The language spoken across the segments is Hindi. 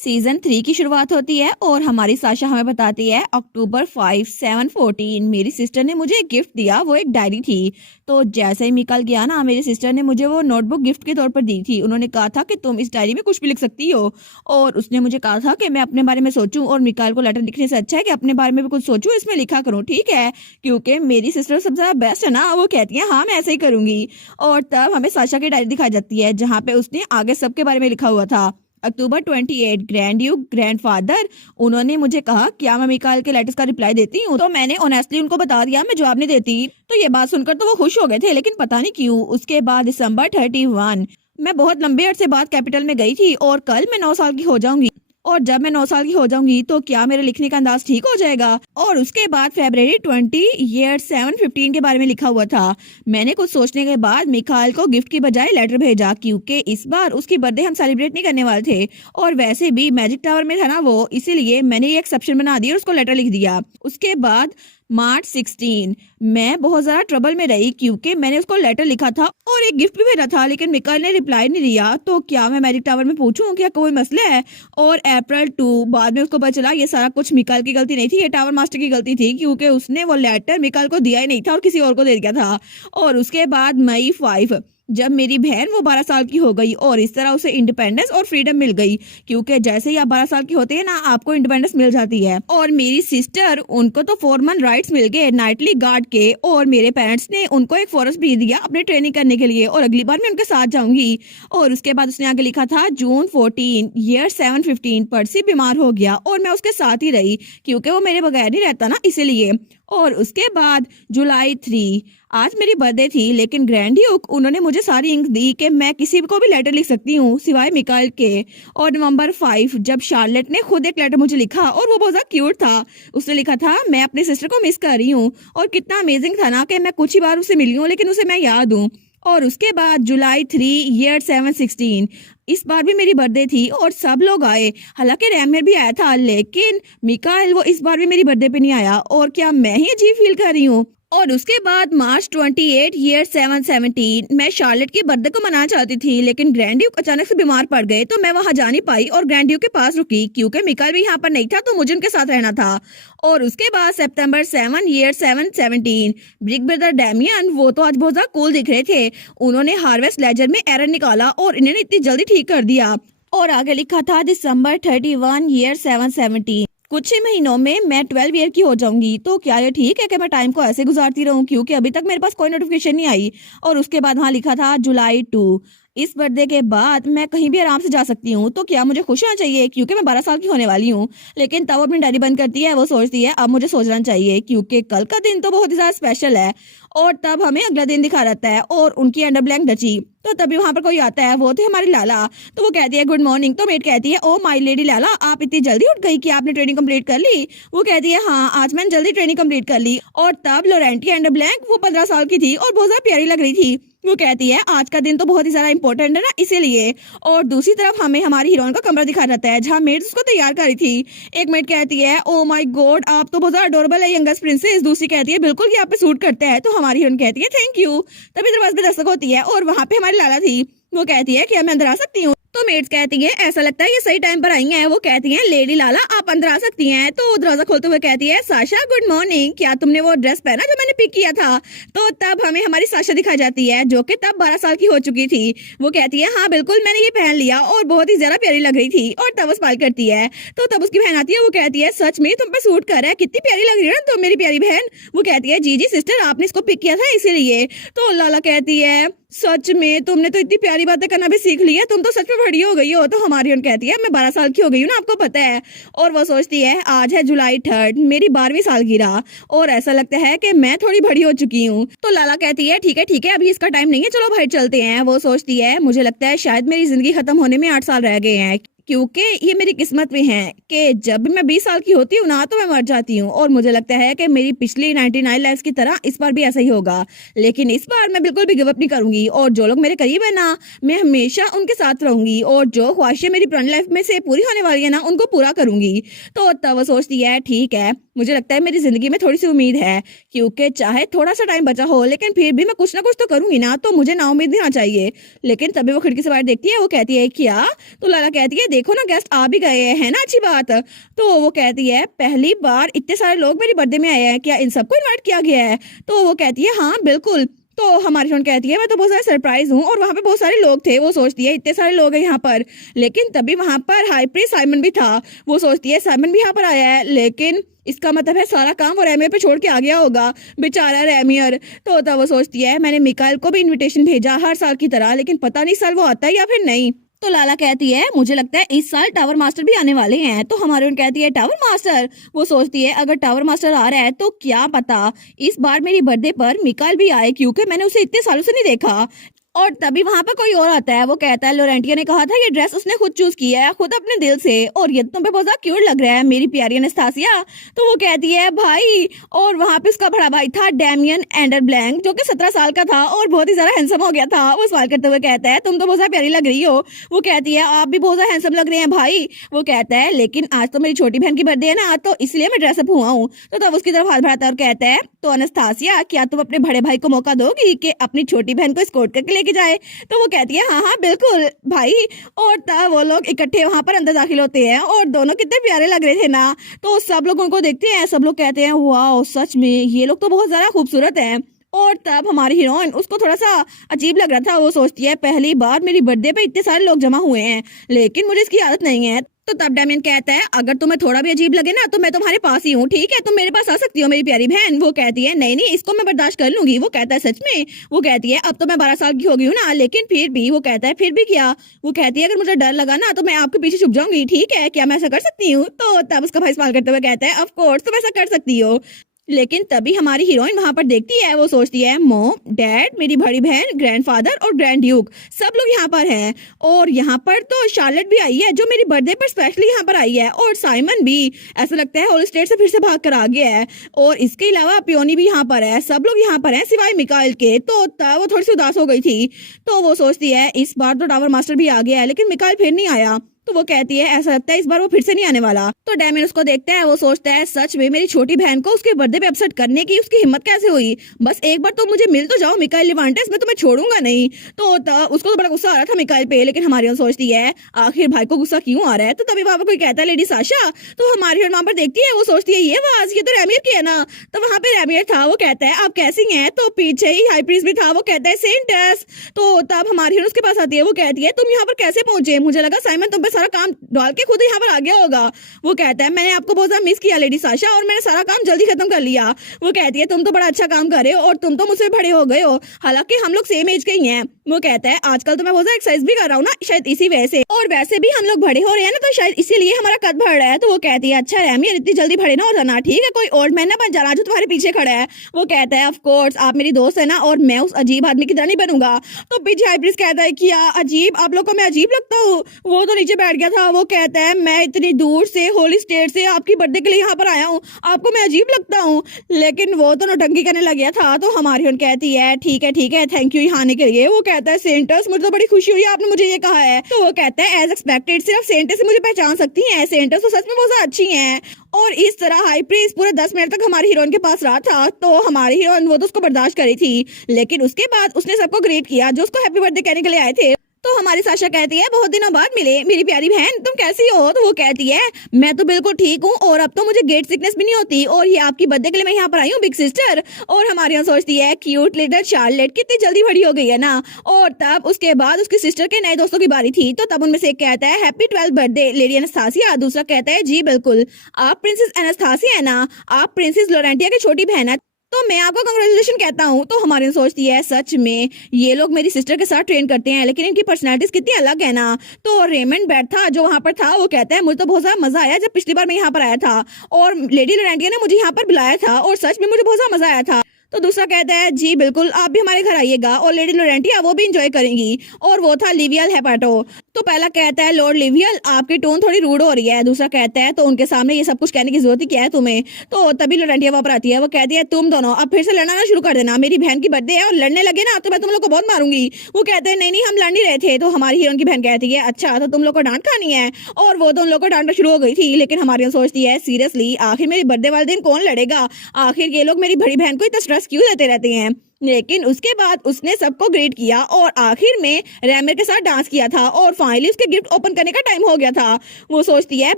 सीजन 3 की शुरुआत होती है और हमारी साशा हमें बताती है अक्टूबर 5/7/14 मेरी सिस्टर ने मुझे एक गिफ्ट दिया। वो एक डायरी थी। तो जैसे ही निकल गया ना, मेरी सिस्टर ने मुझे वो नोटबुक गिफ्ट के तौर पर दी थी। उन्होंने कहा था कि तुम इस डायरी में कुछ भी लिख सकती हो। और उसने मुझे कहा था कि मैं अपने बारे में सोचूं, और मिकाइल को लेटर लिखने से अच्छा है कि अपने बारे में भी कुछ सोचूं, इसमें लिखा करूं, ठीक है। क्योंकि मेरी सिस्टर सबसे ज्यादा बेस्ट है ना, वो कहती है हाँ मैं ऐसे ही करूंगी। और तब हमें साशा की डायरी दिखाई जाती है जहाँ पे उसने आगे सबके बारे में लिखा हुआ था। अक्टूबर 28 ग्रैंड ड्यूक ग्रैंडफादर। उन्होंने मुझे कहा क्या मैं मिकाइल के लेटर्स का रिप्लाई देती हूँ, तो मैंने ऑनेस्टली उनको बता दिया मैं जवाब नहीं देती। तो ये बात सुनकर तो वो खुश हो गए थे, लेकिन पता नहीं क्यों। उसके बाद दिसंबर 31 मैं बहुत लंबे अरसे बाद कैपिटल में गई थी, और कल मैं 9 साल की हो जाऊंगी। और जब मैं 9 साल की हो जाऊंगी तो क्या मेरे लिखने का अंदाज ठीक हो जाएगा। और उसके बाद फरवरी 20 के बारे में लिखा हुआ था। मैंने कुछ सोचने के बाद मिकाइल को गिफ्ट की बजाय लेटर भेजा, क्योंकि इस बार उसकी बर्थडे हम सेलिब्रेट नहीं करने वाले थे, और वैसे भी मैजिक टावर में था ना वो, इसीलिए मैंने ये एक्सेप्शन बना दी और उसको लेटर लिख दिया। उसके बाद मार्च 16 मैं बहुत ज्यादा ट्रबल में रही, क्योंकि मैंने उसको लेटर लिखा था और एक गिफ्ट भी भेजा था, लेकिन मिकाइल ने रिप्लाई नहीं दिया। तो क्या मैं मैजिक टावर में पूछूं क्या कोई मसला है। और अप्रैल 2 बाद में उसको पता चला ये सारा कुछ मिकाइल की गलती नहीं थी, ये टावर मास्टर की गलती थी, क्योंकि उसने वो लेटर मिकाइल को दिया ही नहीं था और किसी और को दे दिया था। और उसके बाद मई 5 जब मेरी बहन वो 12 साल की हो गई, और इस तरह उसे इंडिपेंडेंस और फ्रीडम मिल गई, क्योंकि जैसे ही आप 12 साल की होते हैं ना, आपको इंडिपेंडेंस मिल जाती है। और मेरी सिस्टर, उनको तो फॉरमन राइट्स मिल गए नाइटली गार्ड के, और मेरे पेरेंट्स ने उनको एक फॉरेस्ट भेज दिया अपने ट्रेनिंग करने के लिए, और अगली बार मैं उनके साथ जाऊंगी। और उसके बाद उसने आगे लिखा था जून 14 7/15 पर्सी बीमार हो गया, और मैं उसके साथ ही रही, क्योंकि वो मेरे बगैर नहीं रहता ना, इसलिए। और उसके बाद जुलाई 3 आज मेरी बर्थडे थी, लेकिन ग्रैंड ड्यूक उन्होंने मुझे सारी इंक दी कि मैं किसी को भी लेटर लिख सकती हूँ सिवाय मिकाइल के। और नवंबर 5 जब शार्लेट ने खुद एक लेटर मुझे लिखा, और वो बहुत ज्यादा क्यूट था। उसने लिखा था मैं अपनी सिस्टर को मिस कर रही हूँ, और कितना अमेजिंग था ना कि मैं कुछ ही बार उससे मिली हूँ, लेकिन उसे मैं याद हूँ। और उसके बाद जुलाई 3 7/16 इस बार भी मेरी बर्थडे थी और सब लोग आए, हालांकि रैमर भी आया था, लेकिन मिकाइल वो इस बार भी मेरी बर्थडे पे नहीं आया। और क्या मैं ही अजीब फील कर रही हूँ। और उसके बाद मार्च 28 7/17 मैं शार्लेट की बर्थडे को मनाना चाहती थी, लेकिन ग्रैंड ड्यूक अचानक से बीमार पड़ गए, तो मैं वहां जा नहीं पाई और ग्रैंड ड्यूक के पास रुकी, क्योंकि मिकाइल भी यहाँ पर नहीं था, तो मुझे उनके साथ रहना था। और उसके बाद सितंबर 7/7/17 बिग ब्रदर डैमियन, वो तो आज बहुत ज्यादा कूल दिख रहे थे। उन्होंने हार्वेस्ट लेजर में एरर निकाला और इन्होंने इतनी जल्दी ठीक कर दिया। और आगे लिखा था दिसंबर 31 7/17 कुछ ही महीनों में मैं 12 ईयर की हो जाऊंगी। तो क्या ये ठीक है कि मैं टाइम को ऐसे गुजारती रहूं, क्योंकि अभी तक मेरे पास कोई नोटिफिकेशन नहीं आई। और उसके बाद वहां लिखा था जुलाई 2 इस बर्थडे के बाद मैं कहीं भी आराम से जा सकती हूँ। तो क्या मुझे खुश होना चाहिए, क्योंकि मैं 12 साल की होने वाली हूँ। लेकिन तब अपनी डायरी बंद करती है, वो सोचती है अब मुझे सोचना चाहिए, क्योंकि कल का दिन तो बहुत ही ज्यादा स्पेशल है। और तब हमें अगला दिन दिखा रहता है, और उनकी अंडर ब्लैंक डची। तो तभी वहां पर कोई आता है, वो थे हमारी लाला। तो वो कहती है गुड मॉर्निंग, तो मेट कहती है ओ माय लेडी लाला, आप इतनी जल्दी उठ गई कि आपने ट्रेनिंग कंप्लीट कर ली। वो कहती है हाँ आज मैंने जल्दी ट्रेनिंग कंप्लीट कर ली। और तब लोरेंटी अंडर ब्लैंक, वो 15 साल की थी और बहुत ज्यादा प्यारी लग रही थी। वो कहती है आज का दिन तो बहुत ही ज्यादा इंपॉर्टेंट है ना, इसीलिए। और दूसरी तरफ हमें हमारी हीरोइन का कमरा दिखा जाता है, जहाँ मेड उसको तैयार करी थी। एक मेड कहती है ओ माय गॉड आप तो बहुत ज्यादा अडोरेबल है यंगेस्ट प्रिंसेस। दूसरी कहती है बिल्कुल ये आप पे सूट करता है। तो हमारी हीरोइन कहती है थैंक यू। तभी दरवाजे पे दस्तक होती है, और वहां पे हमारी लाला थी। वो कहती है क्या मैं अंदर आ सकती हूँ। तो मेड्स कहती है ऐसा लगता है ये सही टाइम पर आई हैं। वो कहती है लेडी लाला आप अंदर आ सकती हैं। तो दरवाजा खोलते हुए कहती है साशा गुड मॉर्निंग, क्या तुमने वो ड्रेस पहना जो मैंने पिक किया था। तो तब हमें हमारी साशा दिखाई जाती है, जो कि तब 12 साल की हो चुकी थी। वो कहती है हाँ बिल्कुल मैंने ये पहन लिया और बहुत ही ज्यादा प्यारी लग रही थी। और तब वो स्माइल करती है। तो तब उसकी बहन आती है, वो कहती है सच में तुम पे सूट कर रहा है, कितनी प्यारी लग रही है ना तुम मेरी प्यारी बहन। वो कहती है जी जी सिस्टर आपने इसको पिक किया था इसीलिए। तो लाला कहती है सच में तुमने तो इतनी प्यारी बातें करना भी सीख ली है, तुम तो सच में बड़ी हो गई हो। तो हमारी उन कहती है मैं 12 साल की हो गई हूँ ना, आपको पता है। और वो सोचती है आज है जुलाई 3 मेरी 12वीं सालगिरह, और ऐसा लगता है कि मैं थोड़ी बड़ी हो चुकी हूँ। तो लाला कहती है ठीक है अभी इसका टाइम नहीं है, चलो भाई चलते हैं। वो सोचती है मुझे लगता है शायद मेरी जिंदगी खत्म होने में 8 साल रह गए हैं, क्योंकि ये मेरी किस्मत में है कि जब भी मैं 20 साल की होती हूँ ना तो मैं मर जाती हूँ। और मुझे लगता है कि मेरी पिछली 99 लाइफ की तरह इस बार भी ऐसा ही होगा, लेकिन इस बार मैं बिल्कुल भी गिव अप नहीं करूंगी। और जो लोग मेरे करीब है ना, मैं हमेशा उनके साथ रहूंगी, और जो ख्वाहिशें मेरी पुरानी लाइफ में से पूरी होने वाली है ना, उनको पूरा करूंगी। तो तब वो सोचती है ठीक है मुझे लगता है मेरी जिंदगी में थोड़ी सी उम्मीद है, क्योंकि चाहे थोड़ा सा टाइम बचा हो, लेकिन फिर भी मैं कुछ ना कुछ तो करूंगी ना, तो मुझे ना उम्मीद नहीं होना चाहिए। लेकिन तभी वो खिड़की से बाहर देखती है, वो कहती है क्या। तो लाला कहती है देखो ना गेस्ट आ भी गए हैं, है ना अच्छी बात। तो वो कहती है पहली बार इतने सारे लोग मेरी बर्थडे में आए हैं, क्या इन सबको इनवाइट किया गया है? तो वो कहती है हाँ बिल्कुल। तो हमारी फ्रेंड कहती है मैं तो बहुत ज़्यादा सरप्राइज हूँ, और वहाँ पे बहुत सारे लोग थे। वो सोचती है इतने सारे लोग हैं यहाँ पर, लेकिन तभी वहाँ पर हाई प्रीस्ट साइमन भी था। वो सोचती है साइमन भी यहाँ पर आया है, लेकिन इसका मतलब है सारा काम वो रेमियर पे छोड़ के आ गया होगा, बेचारा रेमियर। तो तब वो सोचती है मैंने मिकाइल को भी इनविटेशन भेजा हर साल की तरह, लेकिन पता नहीं इस साल वो आता है या फिर नहीं। तो लाला कहती है मुझे लगता है इस साल टावर मास्टर भी आने वाले हैं। तो हमारी उन कहती है टावर मास्टर। वो सोचती है अगर टावर मास्टर आ रहा है तो क्या पता इस बार मेरी बर्थडे पर मिकाइल भी आए, क्योंकि मैंने उसे इतने सालों से नहीं देखा। और तभी वहां पर कोई और आता है। वो कहता है लोरेंटिया ने कहा था ये ड्रेस उसने खुद चूज किया है, खुद अपने दिल से, और ये तो तुम पे बहुत ज्यादा क्यूट लग रहा है मेरी प्यारी एनास्तासिया। तो वो कहती है भाई, और वहां पे उसका बड़ा भाई था डैमियन एंडर ब्लैंक, जो कि 17 साल का था और बहुत ही ज्यादा हैंडसम हो गया था। वो सवाल करते हुए कहता है तुम तो बहुत ज्यादा प्यारी लग रही हो। वो कहती है आप भी बहुत ज्यादा हैंडसम लग रहे हैं भाई। वो कहता है लेकिन आज तो मेरी छोटी बहन की बर्थडे है ना, तो इसलिए मैं ड्रेसअप हुआ हूँ। तो तब उसकी तरफ हाथ बढ़ाता है और कहता है तो एनास्तासिया क्या तुम अपने बड़े भाई को मौका दोगी कि अपनी छोटी बहन को एस्कॉर्ट करके लेके जाए? तो वो कहती है हाँ हाँ बिल्कुल भाई। और तब वो लोग इकट्ठे वहां पर अंदर दाखिल होते हैं, और दोनों कितने प्यारे लग रहे थे ना। तो सब लोग उनको देखते हैं, सब लोग कहते हैं वाह सच में ये लोग तो बहुत ज्यादा खूबसूरत हैं। और तब हमारी हीरोइन, उसको थोड़ा सा अजीब लग रहा था। वो सोचती है पहली बार मेरी बर्थडे पे इतने सारे लोग जमा हुए हैं, लेकिन मुझे इसकी आदत नहीं है। तो तब डैमियन कहता है अगर तुम्हें थोड़ा भी अजीब लगे ना तो मैं तुम्हारे पास ही हूँ, ठीक है तुम मेरे पास आ सकती हो मेरी प्यारी बहन। वो कहती है नहीं नहीं इसको मैं बर्दाश्त कर लूंगी। वो कहता है सच में? वो कहती है अब तो मैं 12 साल की हो गई हूँ ना, लेकिन फिर भी। वो कहता है फिर भी क्या? वो कहती है अगर मुझे डर लगा ना तो मैं आपके पीछे छुप जाऊंगी, ठीक है क्या मैं ऐसा कर सकती हूँ? तो तब उसका भाई सवाल करते हुए कहता है ऑफ कोर्स तुम ऐसा कर सकती हो। लेकिन तभी हमारी हीरोइन वहां पर देखती है। वो सोचती है मॉम डैड मेरी बड़ी बहन ग्रैंडफादर और ग्रैंड ड्यूक सब लोग यहाँ पर हैं, और यहाँ पर तो शार्लेट भी आई है जो मेरी बर्थडे पर स्पेशली यहाँ पर आई है, और साइमन भी ऐसा लगता है होल स्टेट से फिर से भाग कर आ गया है, और इसके अलावा पियोनी भी यहाँ पर है। सब लोग यहाँ पर हैं सिवाय मिकाइल के। तो तब वो थोड़ी सी उदास हो गई थी। तो वो सोचती है इस बार तो टावर मास्टर भी आ गया है, लेकिन मिकाइल फिर नहीं आया। तो वो कहती है ऐसा लगता है इस बार वो फिर से नहीं आने वाला। तो डैमियन उसको देखता है। वो सोचता है सच में मेरी छोटी बहन को उसके बर्थडे पे अपसेट करने की उसकी हिम्मत कैसे हुई? बस एक बार तो मुझे मिल तो जाओ मिकाइल लिवांटेस, मैं तुम्हें छोड़ूंगा नहीं। तो उसको तो बड़ा गुस्सा आ रहा था मिकाइल पे, लेकिन हमारी सोचती है आखिर भाई को गुस्सा क्यों आ रहा है। तो तभी वहां पर कोई कहता है लेडी साशा। तो हमारी वहां पर देखती है। वो सोचती है ये आवाज ये तो रेमियर की है ना। तो वहां पे रेमियर था। वो कहता है आप कैसी हैं? तो पीछे ही हाई प्रीस्ट भी था। वो कहता है सेंटस। तो तब हमारी उसके पास आती है। वो कहती है तुम यहाँ पर कैसे पहुंचे? मुझे लगा साइमन तुम पे सारा काम डाल के खुद यहाँ पर आ गया होगा। वो कहता है मैंने आपको बहुत ज्यादा मिस किया लेडी साशा, और मैंने सारा काम जल्दी खत्म कर लिया। वो कहती है तुम तो बड़ा अच्छा काम कर रहे हो, और तुम तो मुझसे बड़े हो गए हो, हालांकि हम लोग सेम एज के ही हैं। वो कहता है आजकल तो मैं बहुत ज्यादा एक्सरसाइज भी कर रहा हूँ ना, शायद इसी वजह से, और वैसे भी हम लोग बड़े हो रहे हैं ना, तो शायद इसीलिए हमारा कद बढ़ रहा है। तो वो कहती है अच्छा रेमियर इतनी जल्दी बड़े ना हो जाना, ठीक है कोई ओल्ड मैन ना बन जा रहा जो तुम्हारे पीछे खड़ा है। वो कहता है ऑफ कोर्स आप मेरी दोस्त है ना, और मैं उस अजीब आदमी की तरह नहीं बनूंगा। तो पीछे हाइब्रिस कहता है क्या अजीब? आप लोग को मैं अजीब लगता हूँ? वो तो नीचे बैठ गया था। वो कहता है मैं इतनी दूर से होली स्टेट से आपकी बर्थडे के लिए यहाँ पर आया हूँ, आपको मैं अजीब लगता हूँ? लेकिन वो तो नौटंकी करने लग गया था। तो हमारी उन कहती है ठीक है थैंक यू यहाँ आने के लिए। वो कहता है सेंटर्स मुझे तो बड़ी खुशी हुई आपने मुझे ये कहा है। तो वो कहता है एज एक्सपेक्टेड सिर्फ सेंटर्स से मुझे पहचान सकती हैं, सेंटर्स तो सच में बहुत ज्यादा अच्छी हैं। और इस तरह हाई प्रीस्ट पूरे 10 मिनट तक हमारी हीरोइन के पास रहा था। तो हमारी हीरोइन वो तो उसको बर्दाश्त करी थी, लेकिन उसके बाद उसने सबको ग्रीट किया जो उसको हैप्पी बर्थडे कहने के लिए आए थे। तो हमारी साशा कहती है बहुत दिनों बाद मिले मेरी प्यारी बहन, तुम कैसी हो? तो वो कहती है मैं तो बिल्कुल ठीक हूँ, और अब तो मुझे गेट सिकनेस भी नहीं होती, और ये आपकी बर्थडे के लिए मैं यहाँ पर आई हूँ बिग सिस्टर। और हमारी यहाँ सोचती है क्यूट लिटिल चार्लेट कितनी जल्दी बड़ी हो गई है ना। और तब उसके बाद उसकी सिस्टर के नए दोस्तों की बारी थी। तो तब उनमें से एक कहता है happy 12th birthday lady Anastasia. दूसरा कहता है जी बिल्कुल, आप प्रिंसेस एनास्तासिया है ना, आप प्रिंसेस लोरेंटिया की छोटी बहन है, तो मैं आपको कंग्रेचुलेशन कहता हूँ। तो हमारी सोचती है सच में ये लोग मेरी सिस्टर के साथ ट्रेन करते हैं, लेकिन इनकी पर्सनालिटीज कितनी अलग है ना। तो रेमंड बैठ था जो वहां पर था। वो कहता है मुझे तो बहुत ज्यादा मजा आया जब पिछली बार मैं यहाँ पर आया था, और लेडी लोरेंटिया ने मुझे यहाँ पर बुलाया था, और सच में मुझे बहुत ज्यादा मजा आया था। तो दूसरा कहता है जी बिल्कुल आप भी हमारे घर आइएगा, और लेडी लोरेंटिया वो भी इंजॉय करेंगी, और वो था लिवियल हेपाटो। तो पहला कहता है लॉर्ड लिवियल आपकी टोन थोड़ी रूड हो रही है। दूसरा कहता है तो उनके सामने ये सब कुछ कहने की जरूरत ही क्या है तुम्हें? तो तभी लोरेंटिया वहां पर आती है। वो कहती है तुम दोनों अब फिर से लड़ना ना शुरू कर देना, मेरी बहन की बर्थडे है और लड़ने लगे ना तो मैं तुम लोग को बहुत मारूंगी। वो कहते हैं नहीं हम लड़ नहीं रहे थे। तो हमारी हीरोइन की बहन कहती है अच्छा तो तुम लोग को डांट खानी है, और वो तो उन लोग को डांटना शुरू हो गई थी। लेकिन हमारी सोचती है सीरियसली आखिर मेरी बर्थडे वाले दिन कौन लड़ेगा? आखिर ये लोग मेरी बड़ी बहन को इतना स्ट्रेस क्यों देते रहते हैं? लेकिन उसके बाद उसने सबको ग्रीट किया और आखिर में रैमर के साथ डांस किया था और फाइनली उसके गिफ्ट ओपन करने का टाइम हो गया था। वो सोचती है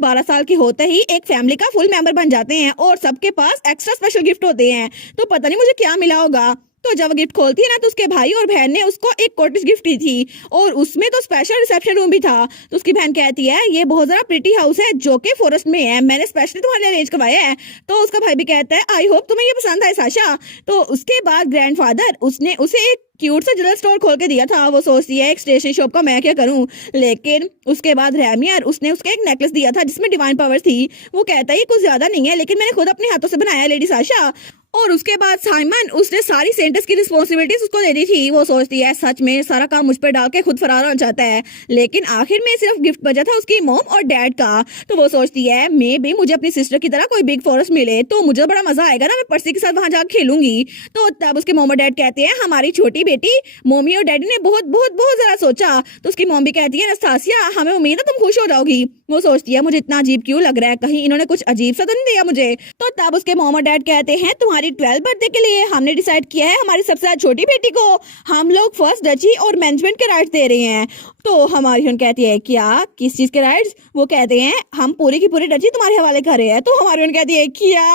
12 साल की होते ही एक फैमिली का फुल मेंबर बन जाते हैं और सबके पास एक्स्ट्रा स्पेशल गिफ्ट होते हैं, तो पता नहीं मुझे क्या मिला होगा। तो जब गिफ्ट खोलती है ना तो उसके भाई और बहन ने उसको एक कॉटेज गिफ्ट की थी और उसमें तो स्पेशल रिसेप्शन रूम भी था। तो उसकी बहन कहती है ये बहुत ज्यादा प्रिटी हाउस है जो कि फॉरेस्ट में है, मैंने स्पेशली तुम्हारे लिए अरेंज करवाया है। तो उसका भाई भी कहता है आई होप तुम्हें ये पसंद आए साशा। तो उसके बाद ग्रैंडफादर उसने उसे एक क्यूट सा जनरल स्टोर खोल के दिया था। वो सोचती है एक स्टेशनरी शॉप का मैं क्या करूं, लेकिन उसके बाद रैमियर उसने उसको एक नेकलेस दिया था जिसमें डिवाइन पावर्स थी। वो कहता है ये कुछ ज्यादा नहीं है लेकिन मैंने खुद अपने हाथों से बनाया लेडी साशा। और उसके बाद साइमन उसने सारी सेंटर्स की रिस्पॉन्सिबिलिटीज उसको दे दी थी। वो सोचती है सच में सारा काम मुझ पर डाल के खुद फरार होना चाहता है, लेकिन आखिर में सिर्फ गिफ्ट बचा था उसकी मॉम और डैड का। तो वो सोचती है मे भी मुझे अपनी सिस्टर की तरह कोई बिग फॉरेस्ट मिले तो मुझे बड़ा मजा आएगा ना, मैं पर्सी के साथ वहां जाकर खेलूंगी। तो तब उसके मॉम और डैड कहते हैं हमारी छोटी बेटी मम्मी और डैडी ने बहुत बहुत बहुत ज्यादा सोचा। तो उसकी मॉम भी कहती है नस्तासिया हमें उम्मीद है तुम खुश हो जाओगी। वो सोचती है मुझे इतना अजीब क्यों लग रहा है, कहीं इन्होंने कुछ अजीब सा तो नहीं दिया मुझे। तो तब उसके मॉम और डैड कहते हैं तुम्हारी 12th बर्थडे के लिए हमने डिसाइड किया है हमारी सबसे ज्यादा छोटी बेटी को हम लोग फर्स्ट डची और मैनेजमेंट के राइट्स दे रहे हैं। तो हमारी बहन कहती है क्या किस चीज के राइट्स। वो कहते हैं हम पूरी की पूरी डची तुम्हारे हवाले कर रहे हैं। तो हमारी बहन कहती है क्या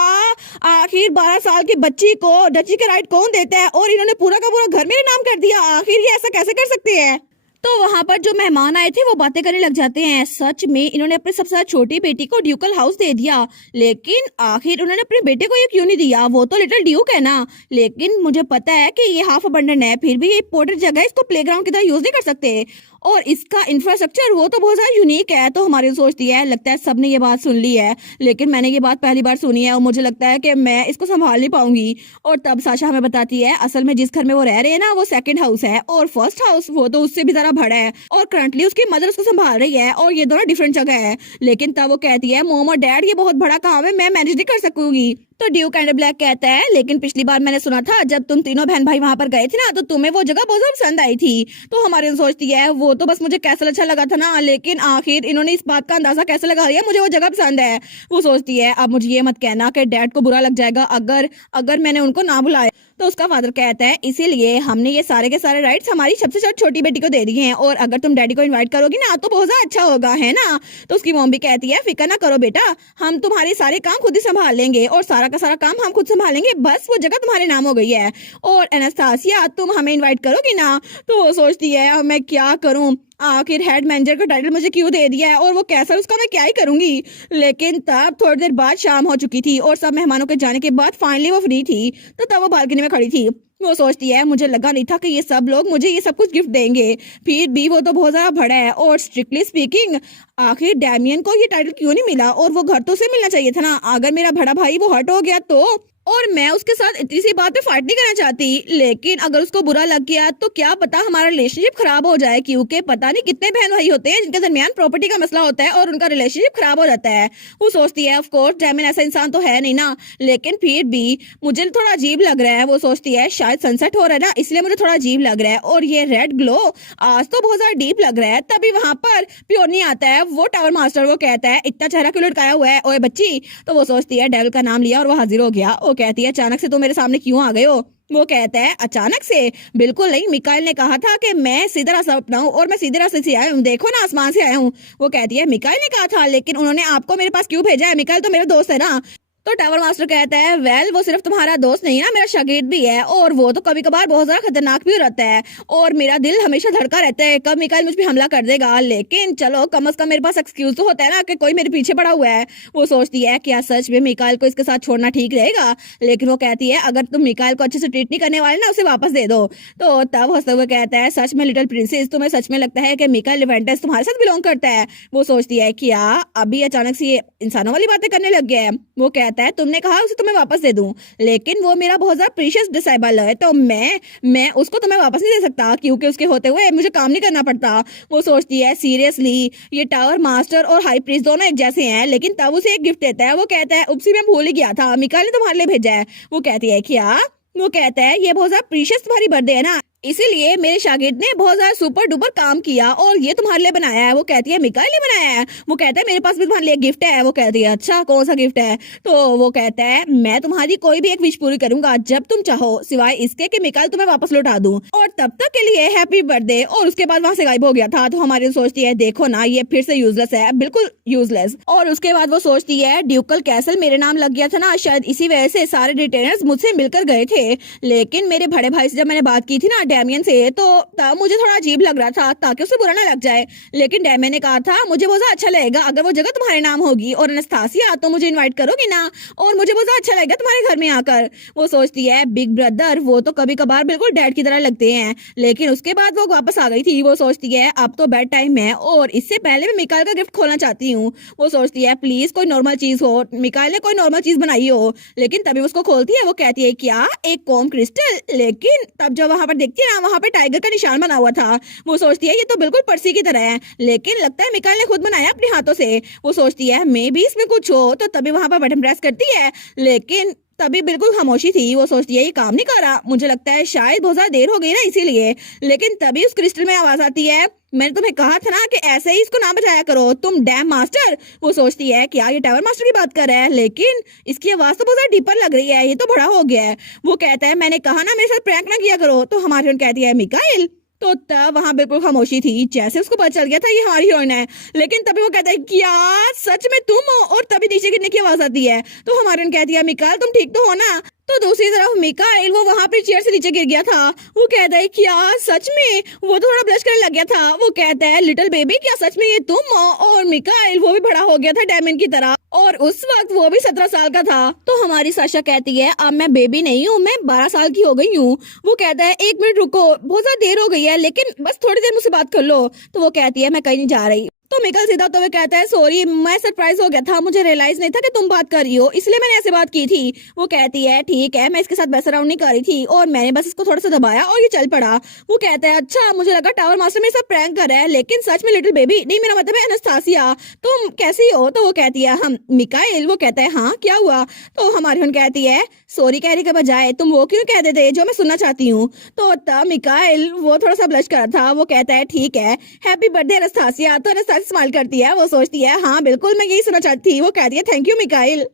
आखिर 12 साल की बच्ची को डची के राइट कौन देता है, और इन्होंने पूरा का पूरा घर मेरे नाम कर दिया, आखिर ये ऐसा कैसे कर सकते हैं। तो वहां पर जो मेहमान आए थे वो बातें करने लग जाते हैं। सच में इन्होंने अपनी सबसे छोटी बेटी को ड्यूकल हाउस दे दिया, लेकिन आखिर उन्होंने अपने बेटे को ये क्यों नहीं दिया, वो तो लिटिल ड्यूक है ना। लेकिन मुझे पता है कि ये हाफ अबंडन है, फिर भी ये इंपॉर्टेंट जगह है, इसको प्लेग्राउंड की तरह यूज नहीं कर सकते और इसका इंफ्रास्ट्रक्चर वो तो बहुत ज्यादा यूनिक है। तो हमारी सोचती है लगता है सबने ये बात सुन ली है, लेकिन मैंने ये बात पहली बार सुनी है और मुझे लगता है कि मैं इसको संभाल नहीं पाऊंगी। और तब साशा हमें बताती है असल में जिस घर में वो रह रहे हैं ना वो सेकंड हाउस है और फर्स्ट हाउस वो तो उससे भी ज्यादा बड़ा है और करंटली उसकी मदर उसको संभाल रही है और ये दोनों डिफरेंट जगह है। लेकिन तब वो कहती है मोम और डैड ये बहुत बड़ा काम है, मैं मैनेज नहीं कर सकूंगी। तो ड्यूक एंड ब्लैक कहता है लेकिन पिछली बार मैंने सुना था जब तुम तीनों बहन भाई वहां पर गए थे ना तो तुम्हें वो जगह बहुत ज्यादा पसंद आई थी। तो हमारी सोचती है वो तो बस मुझे कैसा अच्छा लगा था ना, लेकिन आखिर इन्होंने इस बात का अंदाजा कैसे लगा दिया मुझे वो जगह पसंद है। वो सोचती है अब मुझे ये मत कहना कि डैड को बुरा लग जाएगा अगर अगर मैंने उनको ना बुलाया। तो उसका फादर कहता है इसीलिए हमने ये सारे के सारे राइट्स हमारी सबसे छोटी बेटी को दे दिए हैं और अगर तुम डैडी को इनवाइट करोगी ना तो बहुत ज्यादा अच्छा होगा, है ना। तो उसकी मॉम भी कहती है फिक्र ना करो बेटा, हम तुम्हारे सारे काम खुद ही संभाल लेंगे और सारा का सारा काम हम खुद संभालेंगे, बस वो जगह तुम्हारे नाम हो गई है। और एनास्तासिया तुम हमें इनवाइट करोगी ना। तो वो सोचती है अब मैं क्या करूं, आखिर हेड मैनेजर का टाइटल मुझे क्यों दे दिया है और वो कैसा उसका मैं क्या ही करूंगी। लेकिन तब थोड़ी देर बाद शाम हो चुकी थी और सब मेहमानों के जाने के बाद फाइनली वो फ्री थी। तो तब वो बालकनी में खड़ी थी। वो सोचती है मुझे लगा नहीं था कि ये सब लोग मुझे ये सब कुछ गिफ्ट देंगे, फिर भी वो तो बहुत ज्यादा बड़ा है और स्ट्रिक्टली स्पीकिंग आखिर डैमियन को ये टाइटल क्यों नहीं मिला और वो घर तो उसे मिलना चाहिए था ना। अगर मेरा बड़ा भाई वो हर्ट हो गया तो, और मैं उसके साथ इतनी सी बात पे फाइट नहीं करना चाहती, लेकिन अगर उसको बुरा लग गया तो क्या पता हमारा रिलेशनशिप खराब हो जाए, क्योंकि पता नहीं कितने बहन भाई होते हैं जिनके दरमियान प्रॉपर्टी का मसला होता है और उनका रिलेशनशिप खराब हो जाता है। वो सोचती है ऑफ कोर्स डैमिन ऐसा इंसान तो है नहीं ना, लेकिन फिर भी मुझे थोड़ा अजीब लग रहा है। वो सोचती है शायद सनसेट हो रहा है ना इसलिए मुझे थोड़ा अजीब लग रहा है और ये रेड ग्लो आज तो बहुत ज्यादा डीप लग रहा है। तभी वहां पर प्योरनी आता है, वो टावर मास्टर। वो कहता है इतना चेहरा क्यों लटकाया हुआ है ओए बच्ची। तो वो सोचती है डेविल का नाम लिया और वो हाजिर हो गया। वो कहती है अचानक से तो मेरे सामने क्यों आ गए हो। वो कहता है अचानक से बिल्कुल नहीं, मिकाइल ने कहा था कि मैं सीधा रास्ता अपनाऊं और मैं सीधे रास्ते से आया हूँ, देखो ना आसमान से आया हूँ। वो कहती है मिकाइल ने कहा था लेकिन उन्होंने आपको मेरे पास क्यों भेजा है, मिकाइल तो मेरा दोस्त है ना। तो टावर मास्टर कहता है वेल वो सिर्फ तुम्हारा दोस्त नहीं ना मेरा शागिर्द भी है और वो तो कभी कभार बहुत ज्यादा खतरनाक भी रहता है और मेरा दिल हमेशा धड़का रहता है कब मिकाइल मुझ पे हमला कर देगा, लेकिन चलो कम से कम मेरे पास एक्सक्यूज तो होता है ना कि कोई मेरे पीछे पड़ा हुआ है। वो सोचती है क्या सच में मिकाइल को इसके साथ छोड़ना ठीक रहेगा, लेकिन वो कहती है अगर तुम मिकाइल को अच्छे से ट्रीट नहीं करने वाले ना उसे वापस दे दो। तो तब हंसते हुए कहता है सच में लिटिल प्रिंसेस तुम्हें सच में लगता है कि मिकाइल लिवेंटस तुम्हारे साथ बिलोंग करता है। वो सोचती है क्या अभी अचानक से ये इंसानों वाली बातें करने लग गया है। वो कहता है तुमने कहा तुम्हें वापस दे दूं, लेकिन वो मेरा बहुत ज्यादा प्रीशियस डिसाइबल है तो मैं उसको तुम्हें वापस नहीं दे सकता क्योंकि उसके होते हुए मुझे काम नहीं करना पड़ता। वो सोचती है सीरियसली ये टावर मास्टर और हाई प्रीस्ट दोनों एक जैसे हैं, लेकिन तब उसे एक गिफ्ट देता है। वो कहता है उपसी मैं भूल ही गया था, मिकाइल ने तुम्हारे लिए भेजा है। वो कहती है क्या। वो कहता है ये बहुत ज्यादा प्रीशियस तुम्हारी बर्थडे है ना इसीलिए मेरे शागिर्द ने बहुत ज्यादा सुपर डुपर काम किया और ये तुम्हारे लिए बनाया है। वो कहती है मिकाइल ने बनाया है। वो कहता है मेरे पास भी तुम्हारे लिए गिफ्ट है। वो कहती है अच्छा कौन सा गिफ्ट है? तो वो कहता है मैं तुम्हारी कोई भी एक विश पूरी करूंगा जब तुम चाहो, सिवाय इसके कि मिकाइल तुम्हें वापस लौटा दूं, और तब तक के लिए हैप्पी बर्थडे। और उसके बाद वहां से गायब हो गया था। तो हमारी सोचती है देखो ना ये फिर से यूजलेस है, बिल्कुल यूजलेस। और उसके बाद वो सोचती है ड्यूकल कैसल मेरे नाम लग गया था ना, शायद इसी वजह से सारे रिटेनर्स मुझसे मिलकर गए थे। लेकिन मेरे बड़े भाई से जब मैंने बात की थी ना डैमियन से, तो तब मुझे थोड़ा अजीब लग रहा था ताकि उसे बुरा ना लग जाए। लेकिन डैमियन ने कहा था मुझे बहुत अच्छा लगेगा अगर वो जगह तुम्हारे नाम होगी, और अनस्तासिया तो मुझे इनवाइट करोगी ना, और मुझे बहुत अच्छा लगेगा तुम्हारे घर में आकर। वो सोचती है बिग ब्रदर वो तो कभी कभार बिल्कुल डैड की तरह लगते हैं। लेकिन उसके बाद वो वापस आ गई थी। वो सोचती है अब तो बेड टाइम है और इससे पहले मैं मिकाइल का गिफ्ट खोलना चाहती हूँ। वो सोचती है प्लीज कोई नॉर्मल चीज हो, मिकाइल ने कोई नॉर्मल चीज बनाई हो। लेकिन तभी उसको खोलती है। वो कहती है क्या एक कॉम क्रिस्टल? लेकिन तब जब वहां पर देखती है ना वहां पर टाइगर का निशान बना हुआ था। वो सोचती है ये तो बिल्कुल पर्सी की तरह है, लेकिन लगता है मिकाइल ने खुद बनाया अपने हाथों से। वो सोचती है मे भी इसमें कुछ हो। तो तभी वहां पर बटन प्रेस करती है, लेकिन तभी बिल्कुल खामोशी थी। वो सोचती है ये काम नहीं कर रहा, मुझे लगता है शायद बहुत ज्यादा देर हो गई ना इसीलिए। लेकिन तभी उस क्रिस्टल में आवाज आती है मैंने तुम्हें कहा था ना कि ऐसे ही इसको ना बजाया करो, तुम डैम मास्टर। वो सोचती है क्या ये टावर मास्टर की बात कर रहा है, लेकिन इसकी आवाज तो बहुत ज्यादा डीपर लग रही है, ये तो बड़ा हो गया है। वो कहता है मैंने कहा ना मेरे साथ प्रैंक ना किया करो। तो हमारी हीरोइन कहती है मिकाइल। तो तब वहां बिल्कुल खामोशी थी, जैसे उसको पता चल गया था ये हमारी हीरोइन है। लेकिन तभी वो कहता है क्या सच में तुम हो? और तभी नीचे गिरने की आवाज आती है। तो हमारी हीरोइन कहती है मिकाइल तुम ठीक तो हो ना? तो दूसरी तरफ मिकाइल वो वहां पर चेयर से नीचे गिर गया था। वो कहता है क्या सच में? वो तो थोड़ा ब्लश करने लग गया था। वो कहता है लिटिल बेबी क्या सच में ये तुम हो? और मिकाइल वो भी बड़ा हो गया था डायमंड की तरह, और उस वक्त वो भी 17 साल का था। तो हमारी साशा कहती है अब मैं बेबी नहीं हूँ, मैं 12 साल की हो गई हूँ। वो कहता है 1 मिनट रुको, बहुत ज्यादा देर हो गई है, लेकिन बस थोड़ी देर मुझसे बात कर लो। तो वो कहती है मैं कहीं नहीं जा रही। तो मिकाइल सीधा तो वो कहता है सॉरी मैं सरप्राइज हो गया था, मुझे रियलाइज नहीं था कि तुम बात कर रही हो, इसलिए मैंने ऐसे बात की थी। वो कहती है ठीक है मैं इसके साथ बस अराउंड नहीं कर रही थी, और मैंने बस इसको थोड़ा सा दबाया और ये चल पड़ा। वो कहता है अच्छा मुझे लगा टावर मास्टर मेरे साथ प्रैंक कर रहा है, लेकिन सच में लिटिल बेबी नहीं, मेरा मतलब है अनस्तासिया, तुम कैसी हो? तो वो कहती है हम मिकाइल। वो कहता है हाँ क्या हुआ? तो हमारी बहन कहती है सॉरी कहने के बजाय तुम वो क्यों कह देते जो मैं सुनना चाहती हूँ। तो तब मिकाइल वो थोड़ा सा ब्लश कर रहा था। वो कहता है ठीक है हैप्पी बर्थडे अनस्तासिया। तो अनस्तासिया स्माइल करती है। वो सोचती है हाँ बिल्कुल मैं यही सुनना चाहती थी। वो कहती है थैंक यू मिकाइल।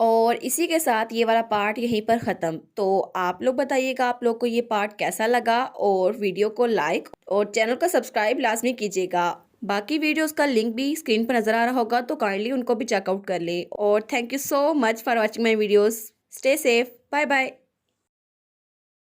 और इसी के साथ ये वाला पार्ट यहीं पर ख़त्म। तो आप लोग बताइएगा आप लोग को ये पार्ट कैसा लगा, और वीडियो को लाइक और चैनल को सब्सक्राइब लाजमी कीजिएगा। बाकी वीडियोस का लिंक भी स्क्रीन पर नज़र आ रहा होगा, तो काइंडली उनको भी चेकआउट कर ले। और thank you so much for watching my videos. Stay safe, bye bye.